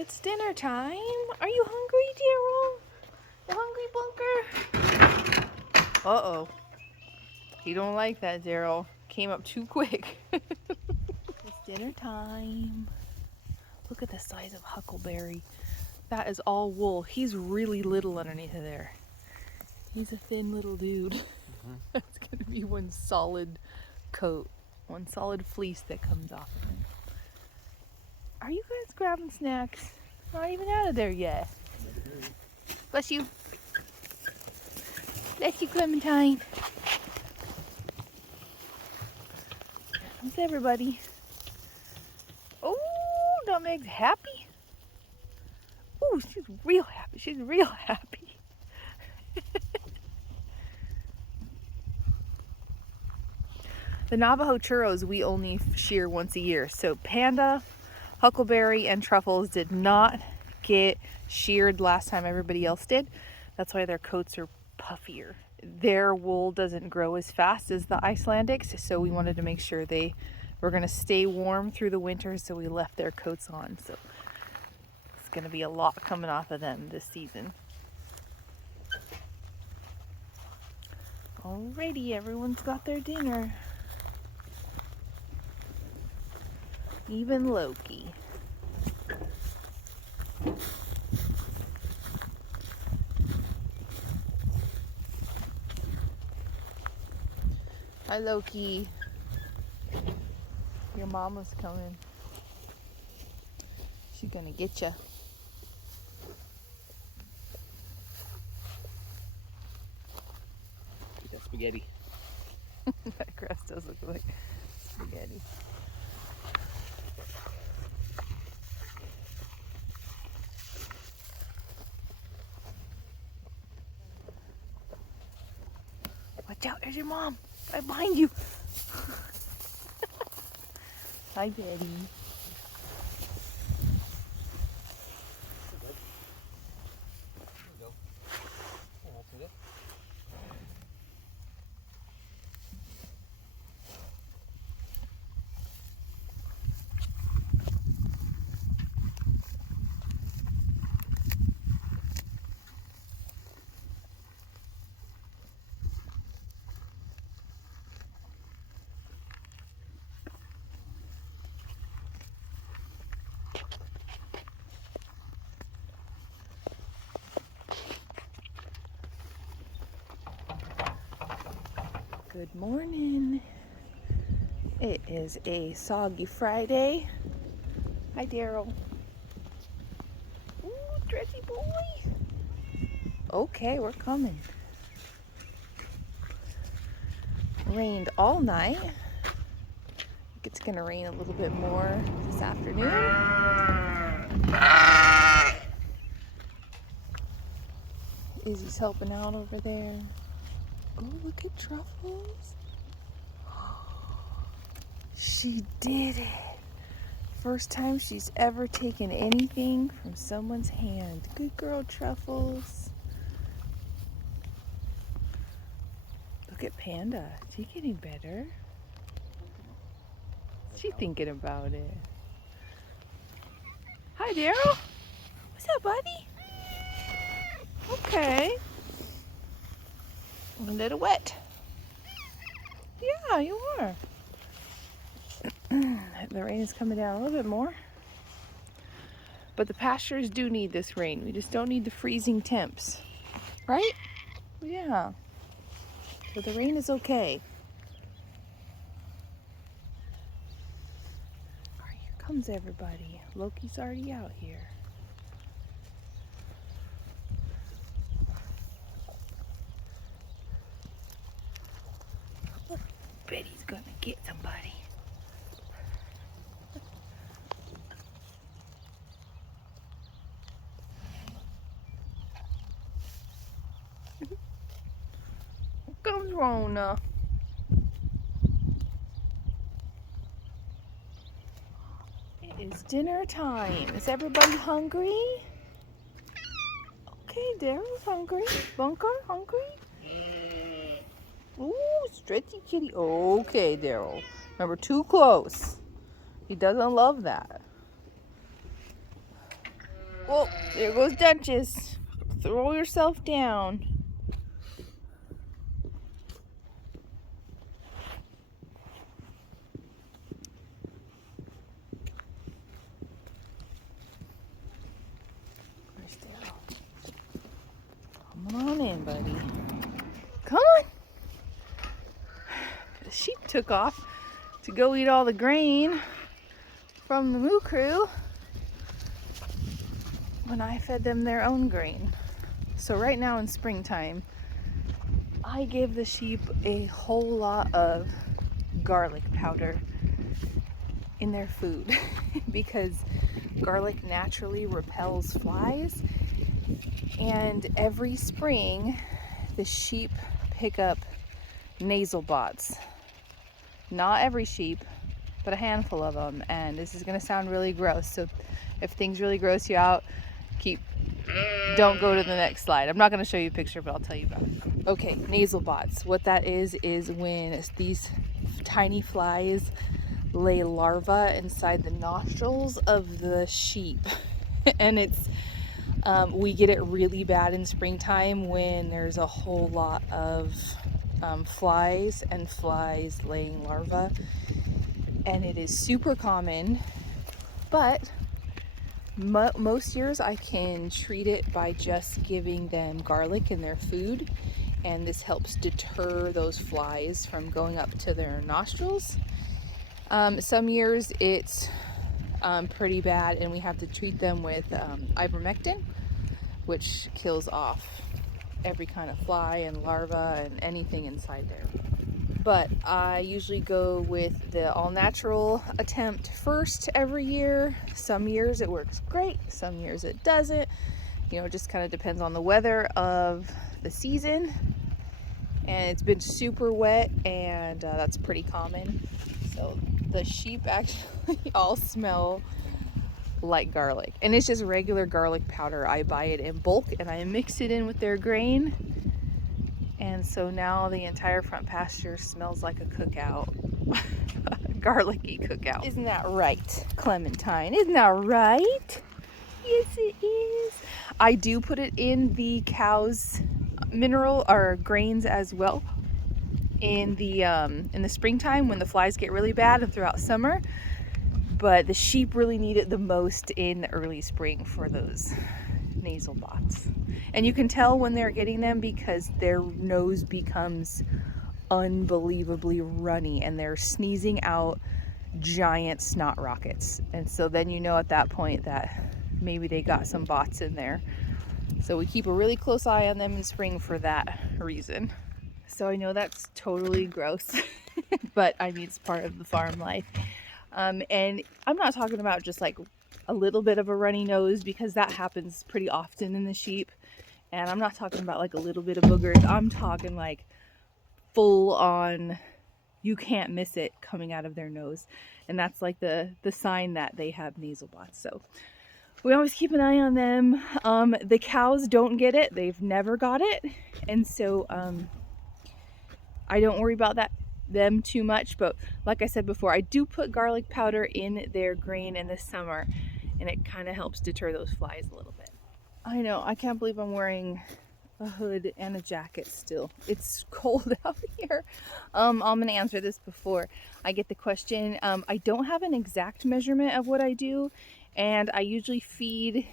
It's dinner time. Are you hungry, Daryl? You hungry, Bunker? Uh-oh. He don't like that, Daryl. Came up too quick. It's dinner time. Look at the size of Huckleberry. That is all wool. He's really little underneath of there. He's a thin little dude. That's gonna be one solid coat. One solid fleece that comes off of him. Are you guys grabbing snacks? Not even out of there yet. Bless you. Bless you, Clementine. How's everybody? Oh, Nutmeg's happy. Oh, she's real happy. She's real happy. The Navajo churros we only shear once a year. So Panda, Huckleberry, and Truffles did not get sheared last time everybody else did. That's why their coats are puffier. Their wool doesn't grow as fast as the Icelandics, so we wanted to make sure they were going to stay warm through the winter, so we left their coats on. So it's going to be a lot coming off of them this season. Alrighty, everyone's got their dinner. Even Loki. Hi, Loki. Your mama's coming. She's gonna get ya. Eat that spaghetti. That grass does look like spaghetti. Watch out, there's your mom. Right behind you. Hi, Betty. There you go. Oh, that's it. Good morning. It is a soggy Friday. Hi, Daryl. Ooh, dressy boy. Okay, we're coming. Rained all night. I think it's gonna rain a little bit more this afternoon. Izzy's helping out over there. Oh, look at Truffles. She did it. First time she's ever taken anything from someone's hand. Good girl, Truffles. Look at Panda. She getting better. She thinking about it. Hi, Daryl. What's up, buddy? Okay. A little wet. Yeah, you are. The rain is coming down a little bit more. But the pastures do need this rain. We just don't need the freezing temps. Right? Yeah. So the rain is okay. All right, here comes everybody. Loki's already out here. Look, Betty's gonna get somebody. Here comes Rona. It is dinner time. Is everybody hungry? Okay, Daryl's hungry. Bunker, hungry? Ooh, stretchy kitty. Okay, Daryl. Remember, too close. He doesn't love that. Whoa, there goes Duchess. Throw yourself down. Where's Daryl? Come on in, buddy. Come on. The sheep took off to go eat all the grain from the Moo Crew when I fed them their own grain. So right now in springtime, I give the sheep a whole lot of garlic powder in their food because garlic naturally repels flies, and every spring the sheep pick up nasal bots. Not every sheep, but a handful of them, and this is gonna sound really gross, so if things really gross you out, don't go to the next slide. I'm not gonna show you a picture, but I'll tell you about it. Okay, nasal bots. What that is when these tiny flies lay larvae inside the nostrils of the sheep. And it's we get it really bad in springtime when there's a whole lot of flies laying larvae, and it is super common, but most years I can treat it by just giving them garlic in their food, and this helps deter those flies from going up to their nostrils. Some years it's pretty bad and we have to treat them with ivermectin, which kills off every kind of fly and larva and anything inside there. But I usually go with the all-natural attempt first every year. Some years it works great, some years it doesn't. You know, it just kind of depends on the weather of the season. And it's been super wet, and that's pretty common. So the sheep actually all smell like garlic. And it's just regular garlic powder. I buy it in bulk and I mix it in with their grain. And so now the entire front pasture smells like a cookout. Garlicky cookout. Isn't that right, Clementine? Isn't that right? Yes, it is. I do put it in the cows' mineral or grains as well in the springtime when the flies get really bad and throughout summer. But the sheep really need it the most in the early spring for those nasal bots. And you can tell when they're getting them because their nose becomes unbelievably runny and they're sneezing out giant snot rockets. And so then you know at that point that maybe they got some bots in there. So we keep a really close eye on them in spring for that reason. So I know that's totally gross, but I mean, it's part of the farm life. And I'm not talking about just like a little bit of a runny nose, because that happens pretty often in the sheep. And I'm not talking about like a little bit of boogers. I'm talking like full on, you can't miss it coming out of their nose. And that's like the sign that they have nasal bots. So we always keep an eye on them. The cows don't get it. They've never got it. And so I don't worry about them too much. But like I said before, I do put garlic powder in their grain in the summer, and it kind of helps deter those flies a little bit. I know, I can't believe I'm wearing a hood and a jacket still. It's cold out here. I'm gonna answer this before I get the question. I don't have an exact measurement of what I do, and I usually feed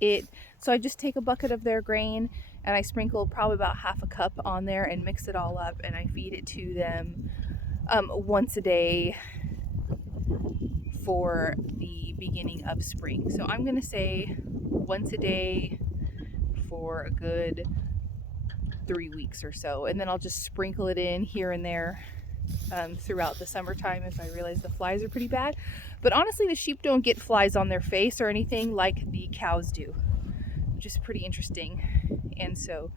it. So I just take a bucket of their grain and I sprinkle probably about half a cup on there and mix it all up, and I feed it to them once a day for the beginning of spring. So I'm gonna say once a day for a good 3 weeks or so, and then I'll just sprinkle it in here and there throughout the summertime if I realize the flies are pretty bad. But honestly, the sheep don't get flies on their face or anything like the cows do, which is pretty interesting. And so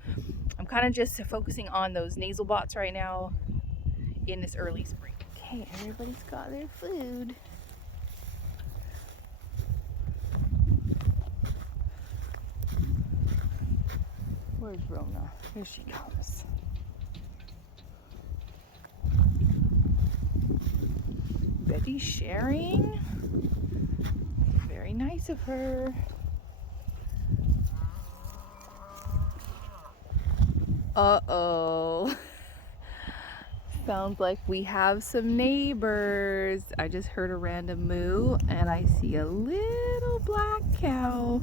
I'm kind of just focusing on those nasal bots right now in this early spring. Okay, everybody's got their food. Where's Rona? Here she comes. Betty's sharing. Very nice of her. Uh-oh. Sounds like we have some neighbors. I just heard a random moo and I see a little black cow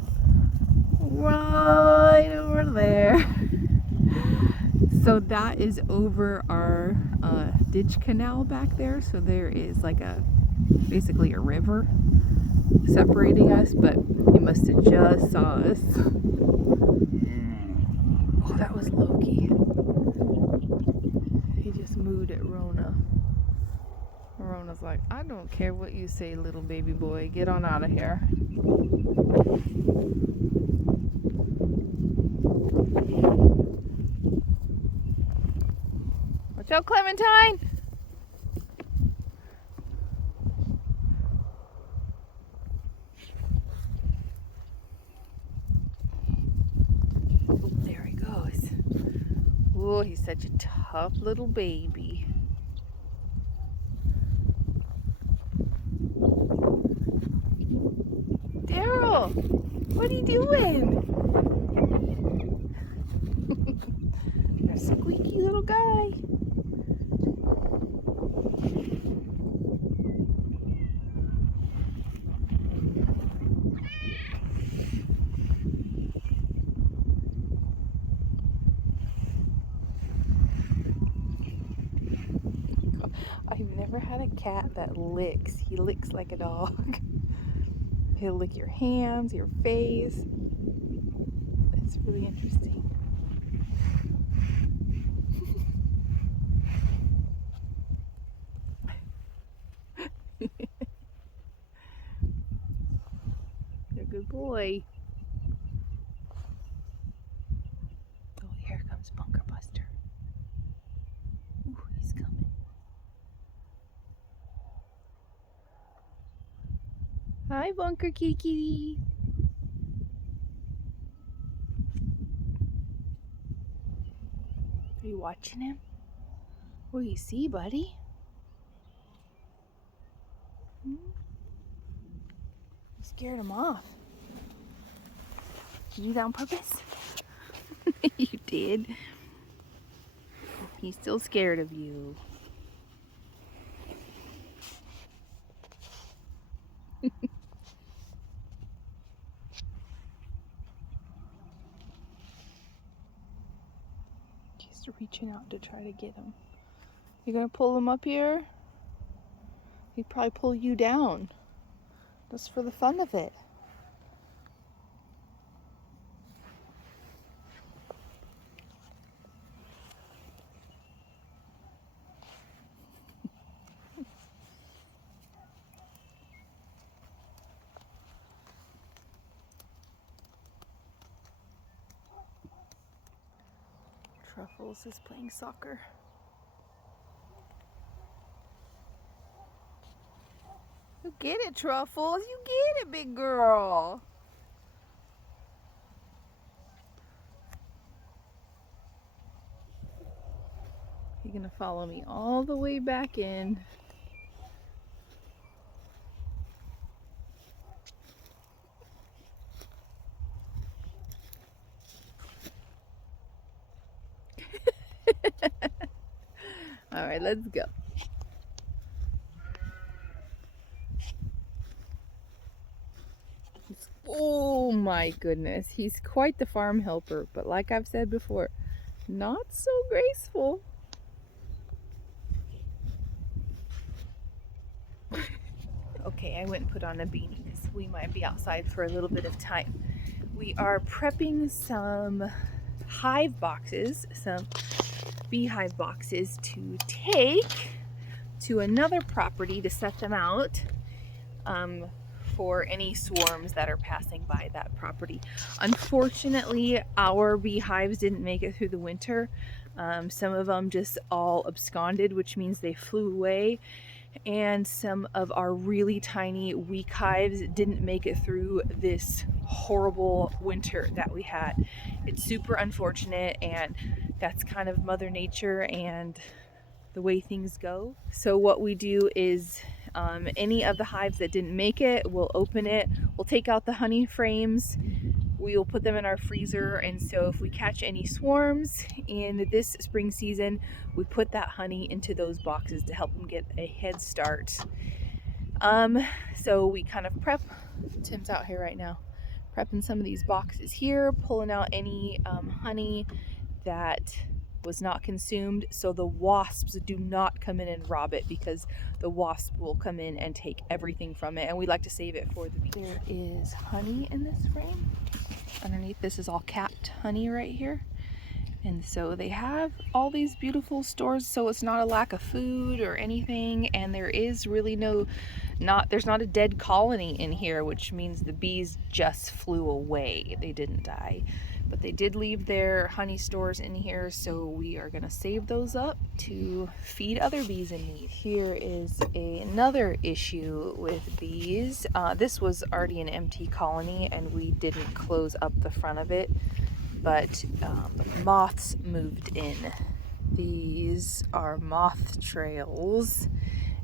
right over there. So that is over our ditch canal back there. So there is like basically a river separating us, but he must have just saw us. Oh, that was Loki. He just mooed at Rona. Rona's like, I don't care what you say, little baby boy. Get on out of here. Watch out, Clementine! Oh, there he goes. Oh, he's such a tough little baby. Daryl, what are you doing? You're a squeaky little guy. I've never had a cat that licks. He licks like a dog. He'll lick your hands, your face. It's really interesting. You're a good boy. Oh, here comes Bunker Buster. Ooh, he's coming. Hi, Bunker Kiki. Are you watching him? What do you see, buddy? You scared him off. Did you do that on purpose? You did. He's still scared of you. He's reaching out to try to get him. You gonna pull him up here? He'd probably pull you down. Just for the fun of it. Truffles is playing soccer. You get it, Truffles. You get it, big girl. You're gonna follow me all the way back in. All right, let's go. Oh my goodness, he's quite the farm helper, but like I've said before, not so graceful. Okay, I went and put on a beanie because we might be outside for a little bit of time. We are prepping some hive boxes, some beehive boxes to take to another property to set them out for any swarms that are passing by that property. Unfortunately, our beehives didn't make it through the winter. Some of them just all absconded, which means they flew away. And some of our really tiny weak hives didn't make it through this horrible winter that we had. It's super unfortunate, and that's kind of Mother Nature and the way things go. So what we do is any of the hives that didn't make it, we'll open it, we'll take out the honey frames, we'll put them in our freezer, and so if we catch any swarms in this spring season, we put that honey into those boxes to help them get a head start. So we kind of prep. Tim's out here right now prepping some of these boxes here, pulling out any honey that was not consumed, so the wasps do not come in and rob it, because the wasp will come in and take everything from it, and we like to save it for the bee. There is honey in this frame. Underneath this is all capped honey right here. And so they have all these beautiful stores, so it's not a lack of food or anything, and there is really there's not a dead colony in here, which means the bees just flew away. They didn't die. But they did leave their honey stores in here, so we are gonna save those up to feed other bees in need. Here is another issue with bees. This was already an empty colony, and we didn't close up the front of it, but moths moved in. These are moth trails,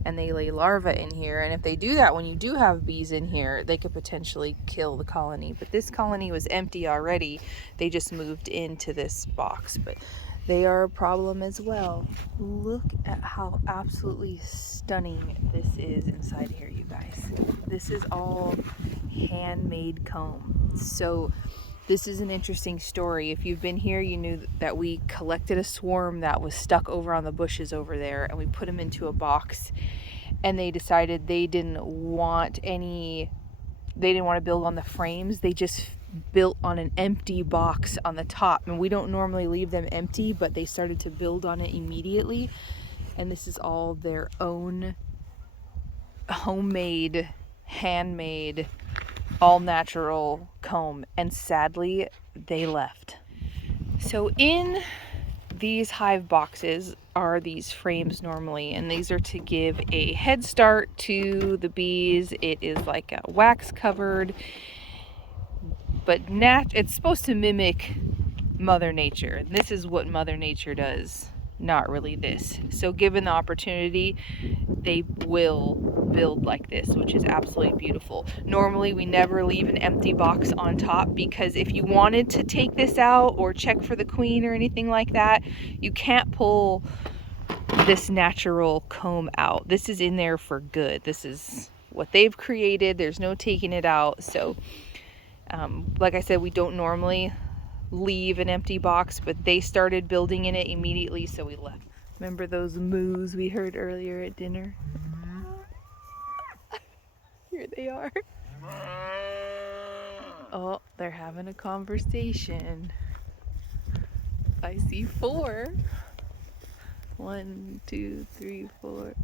and they lay larvae in here, and if they do that when you do have bees in here, they could potentially kill the colony. But this colony was empty already. They just moved into this box, but they are a problem as well. Look at how absolutely stunning this is inside here, you guys. This is all handmade comb. So this is an interesting story. If you've been here, you knew that we collected a swarm that was stuck over on the bushes over there, and we put them into a box, and they decided they didn't want to build on the frames. They just built on an empty box on the top, and we don't normally leave them empty, but they started to build on it immediately. And this is all their own homemade, handmade, all natural comb, and sadly they left. So in these hive boxes are these frames normally, and these are to give a head start to the bees. It is like a wax covered, but it's supposed to mimic Mother Nature. This is what Mother Nature does, not really this. So given the opportunity, they will build like this, which is absolutely beautiful. Normally we never leave an empty box on top, because if you wanted to take this out or check for the queen or anything like that, you can't pull this natural comb out. This is in there for good. This is what they've created. There's no taking it out. So like I said, we don't normally leave an empty box, but they started building in it immediately, so we left. Remember those moos we heard earlier at dinner? Here they are. Oh, they're having a conversation. I see 4. 1, 2, 3, 4.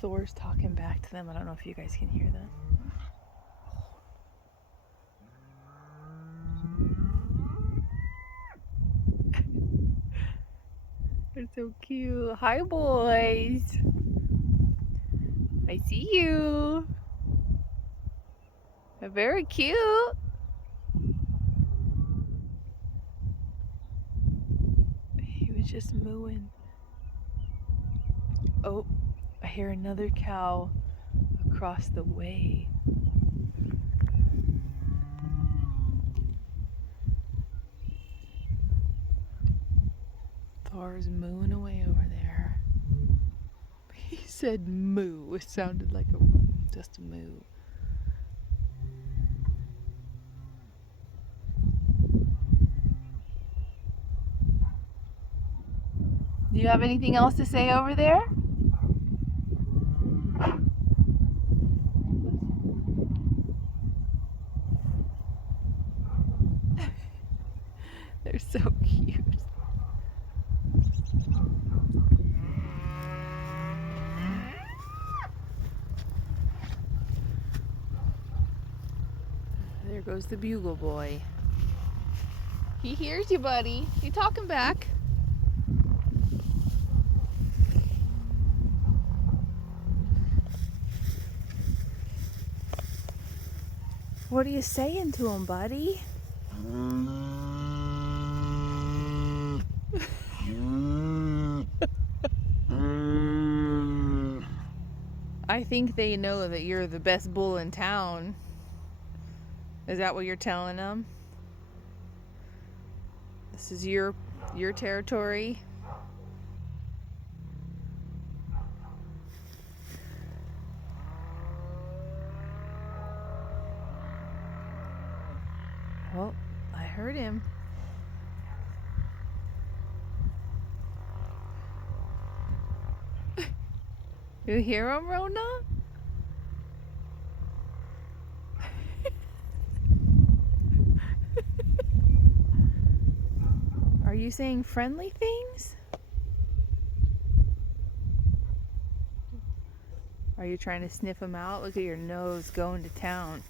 Thor's talking back to them. I don't know if you guys can hear that. They're so cute. Hi, boys. I see you. They're very cute. He was just mooing. Oh, I hear another cow across the way. Thor's mooing away over there. He said moo. It sounded like just a moo. Do you have anything else to say over there? They're so cute. There goes the bugle boy. He hears you, buddy. You talking back? What are you saying to him, buddy? I think they know that you're the best bull in town. Is that what you're telling them? This is your territory? Well, I heard him. You hear him, Rona? Are you saying friendly things? Are you trying to sniff him out? Look at your nose going to town.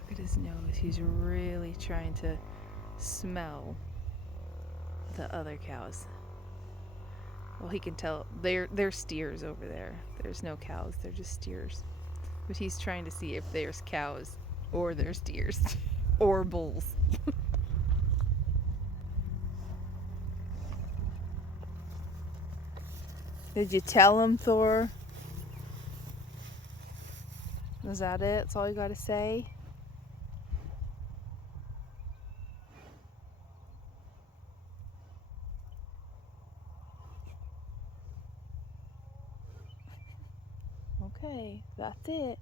Look at his nose. He's really trying to smell the other cows. Well, he can tell they're steers over there. There's no cows. They're just steers. But he's trying to see if there's cows or there's steers or bulls. Did you tell him, Thor? Is that it? That's all you got to say? Okay, that's it.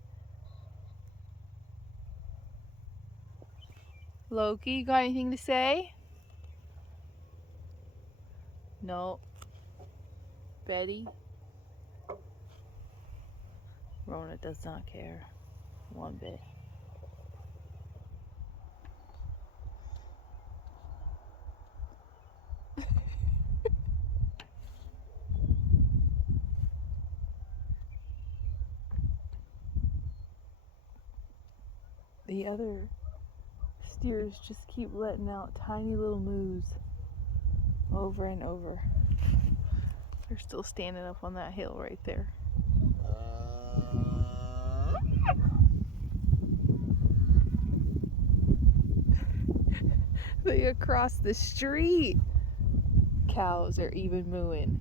Loki, you got anything to say? No. Betty? Rona does not care one bit. The other steers just keep letting out tiny little moos over and over. They're still standing up on that hill right there. Look across the street. Cows are even mooing.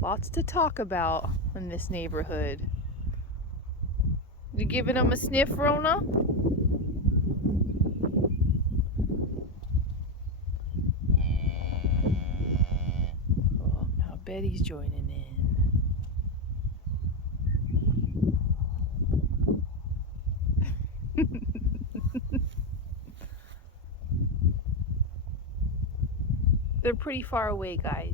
Lots to talk about in this neighborhood. You giving them a sniff, Rona? Oh, now Betty's joining in. They're pretty far away, guys.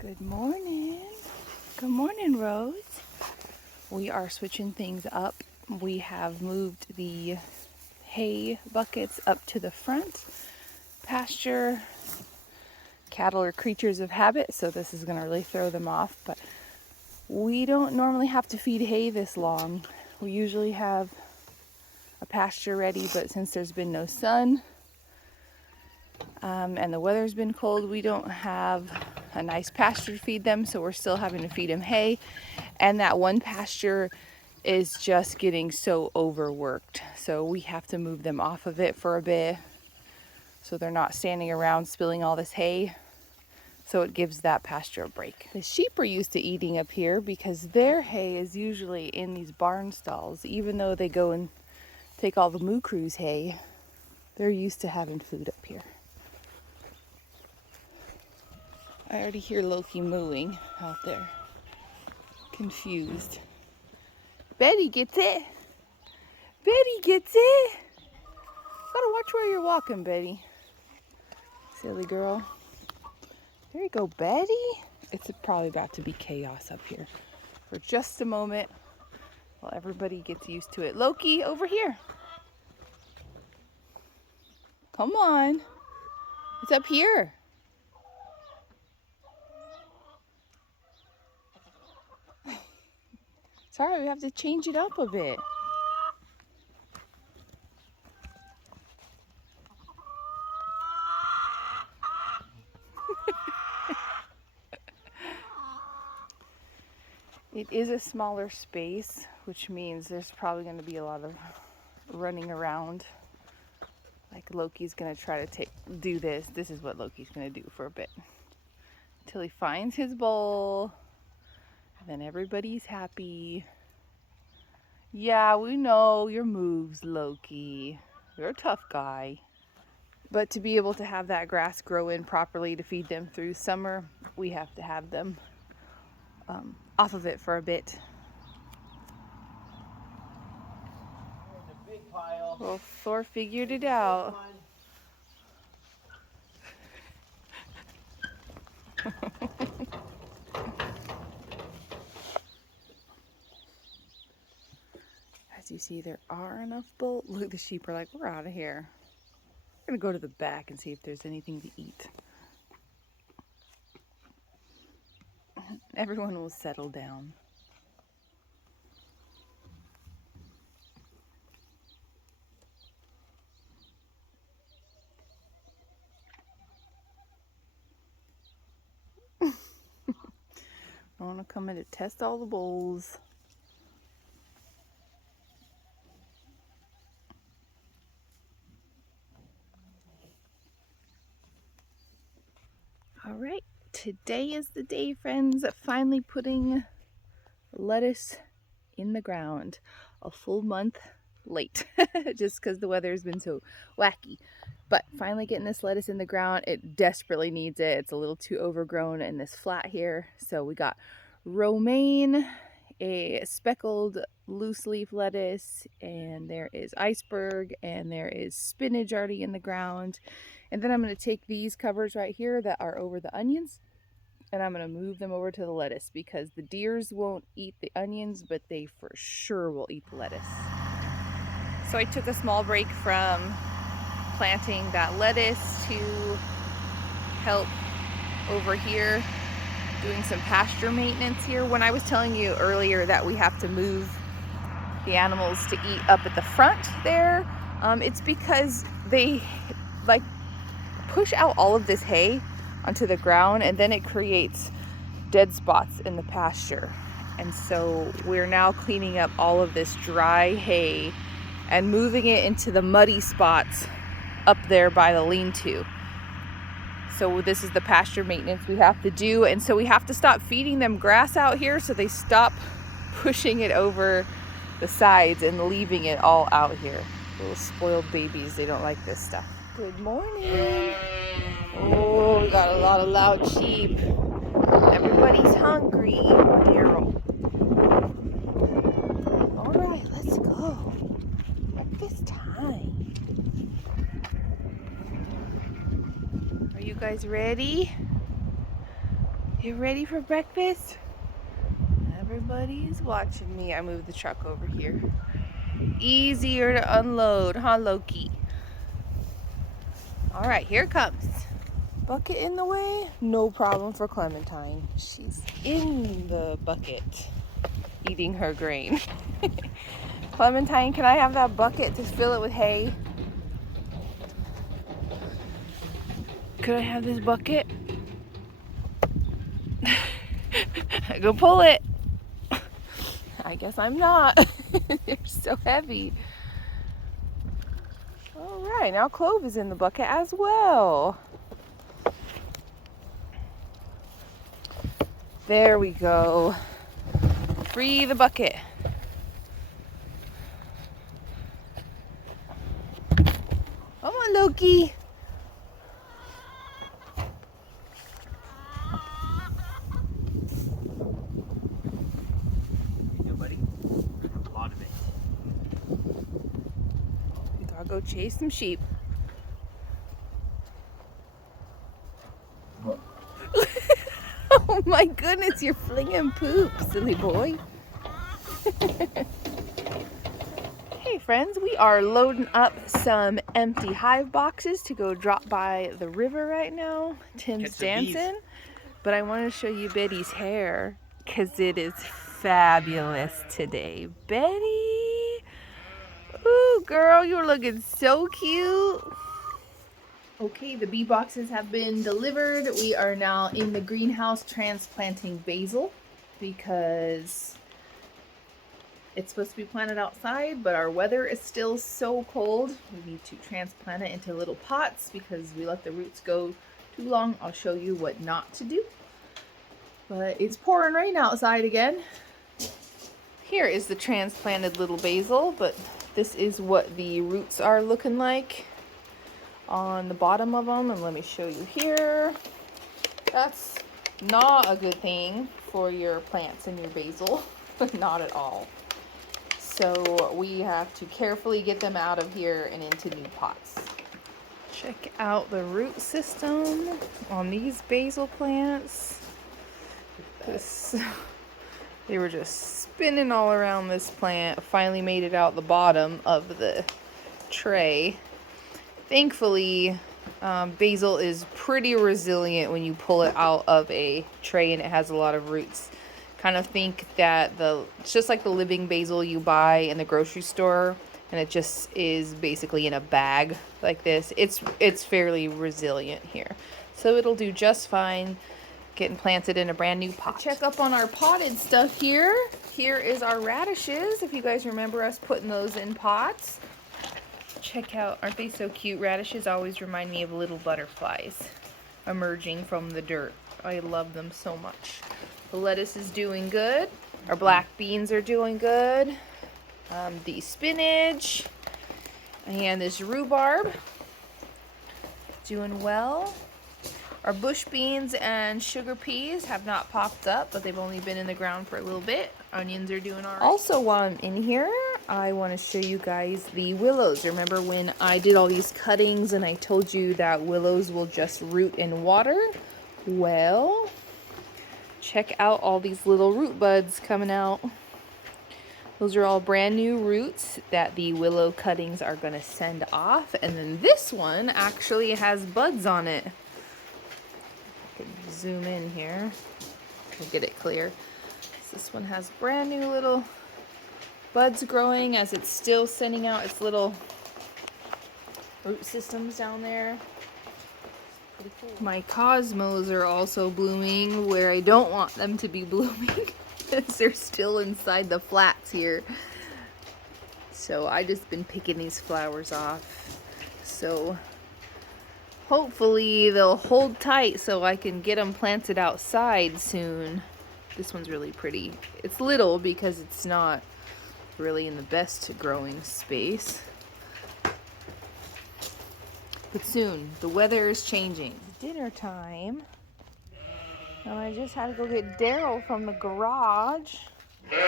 Good morning. Good morning, Rose. We are switching things up. We have moved the hay buckets up to the front. Pasture. Cattle are creatures of habit, so this is going to really throw them off, but we don't normally have to feed hay this long. We usually have a pasture ready, but since there's been no sun and the weather's been cold, we don't have a nice pasture to feed them, so we're still having to feed them hay. And that one pasture is just getting so overworked, so we have to move them off of it for a bit so they're not standing around spilling all this hay. So it gives that pasture a break. The sheep are used to eating up here because their hay is usually in these barn stalls. Even though they go and take all the Moo Crew's hay, they're used to having food up here. I already hear Loki mooing out there. Confused. Betty gets it. Betty gets it. Gotta watch where you're walking, Betty. Silly girl. There you go, Betty. It's probably about to be chaos up here for just a moment while everybody gets used to it. Loki, over here. Come on. It's up here. Sorry, we have to change it up a bit. It is a smaller space, which means there's probably going to be a lot of running around. Like Loki's going to try to do this. This is what Loki's going to do for a bit. Until he finds his bowl. And then everybody's happy. Yeah, we know your moves, Loki. You're a tough guy. But to be able to have that grass grow in properly to feed them through summer, we have to have them off of it for a bit. There's a big pile. Well, Thor figured it out. As you see, there are enough bowls. Look, the sheep are like, we're out of here. We're gonna go to the back and see if there's anything to eat. Everyone will settle down. I want to come in to test all the bowls. All right, today is the day, friends, finally putting lettuce in the ground. A full month late, just because the weather has been so wacky. But finally getting this lettuce in the ground. It desperately needs it. It's a little too overgrown in this flat here. So we got romaine, a speckled loose leaf lettuce, and there is iceberg, and there is spinach already in the ground. And then I'm going to take these covers right here that are over the onions, and I'm going to move them over to the lettuce because the deers won't eat the onions, but they for sure will eat the lettuce. So I took a small break from planting that lettuce to help over here doing some pasture maintenance here. When I was telling you earlier that we have to move the animals to eat up at the front there, it's because they like push out all of this hay onto the ground, and then it creates dead spots in the pasture. And so we're now cleaning up all of this dry hay and moving it into the muddy spots up there by the lean-to. So this is the pasture maintenance we have to do, and so we have to stop feeding them grass out here so they stop pushing it over the sides and leaving it all out here. Little spoiled babies, they don't like this stuff. Good morning. Oh, we got a lot of loud sheep. Everybody's hungry. Daryl. All right, let's go. Breakfast time. Are you guys ready? You ready for breakfast? Everybody's watching me. I moved the truck over here. Easier to unload, huh, Loki? All right, here it comes. Bucket in the way? No problem for Clementine. She's in the bucket eating her grain. Clementine, can I have that bucket to fill it with hay? Could I have this bucket? Go pull it. I guess I'm not. They're so heavy. All right, now Clove is in the bucket as well. There we go. Free the bucket. Come on, Loki. Here you go, buddy. A lot of it. We gotta go chase some sheep. Oh my goodness, you're flinging poop, silly boy. Hey friends, we are loading up some empty hive boxes to go drop by the river right now. Tim's dancing, but I want to show you Betty's hair because it is fabulous today. Betty! Ooh, girl, you're looking so cute. Okay, the bee boxes have been delivered. We are now in the greenhouse transplanting basil. because it's supposed to be planted outside, but our weather is still so cold. We need to transplant it into little pots because we let the roots go too long. I'll show you what not to do. But it's pouring rain outside again. Here is the transplanted little basil, but this is what the roots are looking like on the bottom of them. And let me show you here. That's not a good thing for your plants and your basil, not at all. So we have to carefully get them out of here and into new pots. Check out the root system on these basil plants. They were just spinning all around this plant. Finally made it out the bottom of the tray. Thankfully, basil is pretty resilient when you pull it out of a tray and it has a lot of roots. Kind of think that it's just like the living basil you buy in the grocery store, and it just is basically in a bag like this. It's fairly resilient here, so it'll do just fine getting planted in a brand new pot. Check up on our potted stuff here. Here is our radishes, if you guys remember us putting those in pots. Check out, aren't they so cute? Radishes always remind me of little butterflies emerging from the dirt. I love them so much. The lettuce is doing good. Our black beans are doing good. The spinach and this rhubarb doing well. Our bush beans and sugar peas have not popped up, but they've only been in the ground for a little bit. Onions are doing all right. Also, while I'm in here, I want to show you guys the willows. Remember when I did all these cuttings and I told you that willows will just root in water? Well, check out all these little root buds coming out. Those are all brand new roots that the willow cuttings are going to send off. And then this one actually has buds on it. I can zoom in here to get it clear. So this one has brand new little buds growing as it's still sending out its little root systems down there. Pretty cool. My cosmos are also blooming where I don't want them to be blooming because they're still inside the flats here. So I just been picking these flowers off. So hopefully they'll hold tight so I can get them planted outside soon. This one's really pretty. It's little because it's not really in the best growing space. But soon, the weather is changing. Dinner time. And I just had to go get Daryl from the garage. He's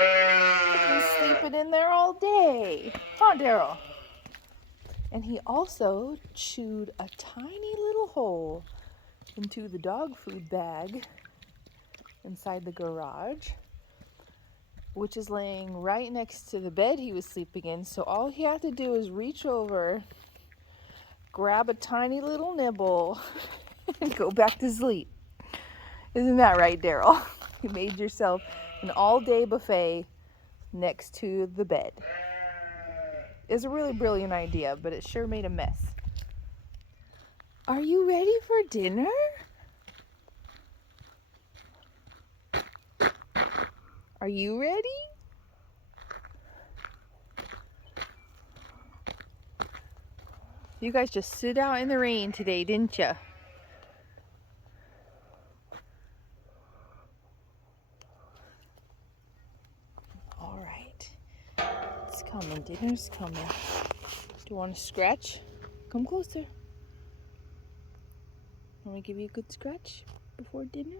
been sleeping in there all day. Huh, Daryl? And he also chewed a tiny little hole into the dog food bag inside the garage, which is laying right next to the bed he was sleeping in. So all he had to do is reach over, grab a tiny little nibble, and go back to sleep. Isn't that right, Daryl? You made yourself an all-day buffet next to the bed. It's a really brilliant idea, but it sure made a mess. Are you ready for dinner? Are you ready? You guys just stood out in the rain today, didn't you? All right. It's coming. Dinner's coming. Do you want to scratch? Come closer. Want me to give you a good scratch before dinner?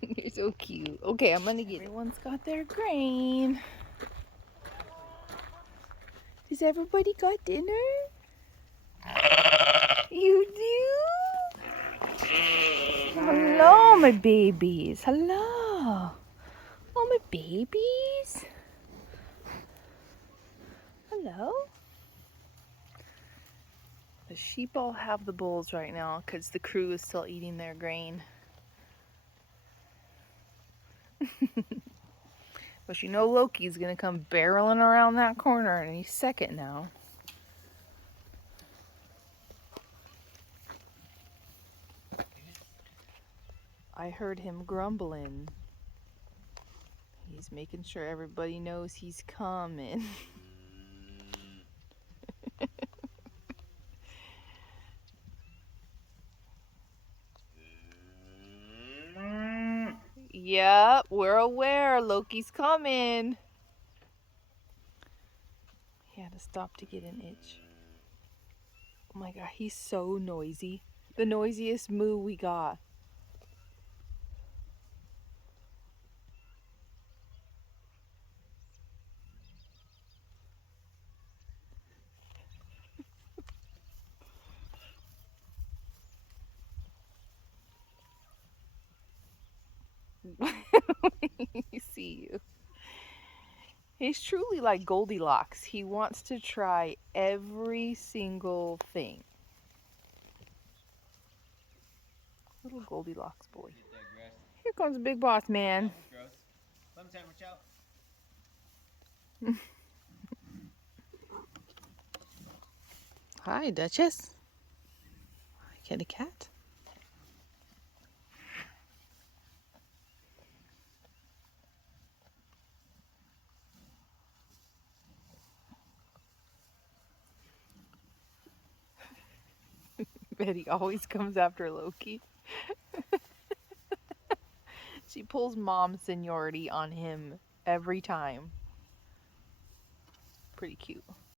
You're so cute. Okay, I'm gonna get it. Everyone's got their grain. Does everybody got dinner? You do? Hello, my babies. Hello. Oh, my babies. Hello. The sheep all have the bowls right now because the crew is still eating their grain. But you know Loki's gonna come barreling around that corner any second now. I heard him grumbling. He's making sure everybody knows he's coming. Yep, we're aware. Loki's coming. He had to stop to get an itch. Oh my god, he's so noisy. The noisiest moo we got. I see you. He's truly like Goldilocks. He wants to try every single thing. Little Goldilocks boy. Here comes Big Boss Man. Clem sandwich out. Hi, Duchess. Hi, kitty cat. Betty always comes after Loki. She pulls mom seniority on him every time. Pretty cute.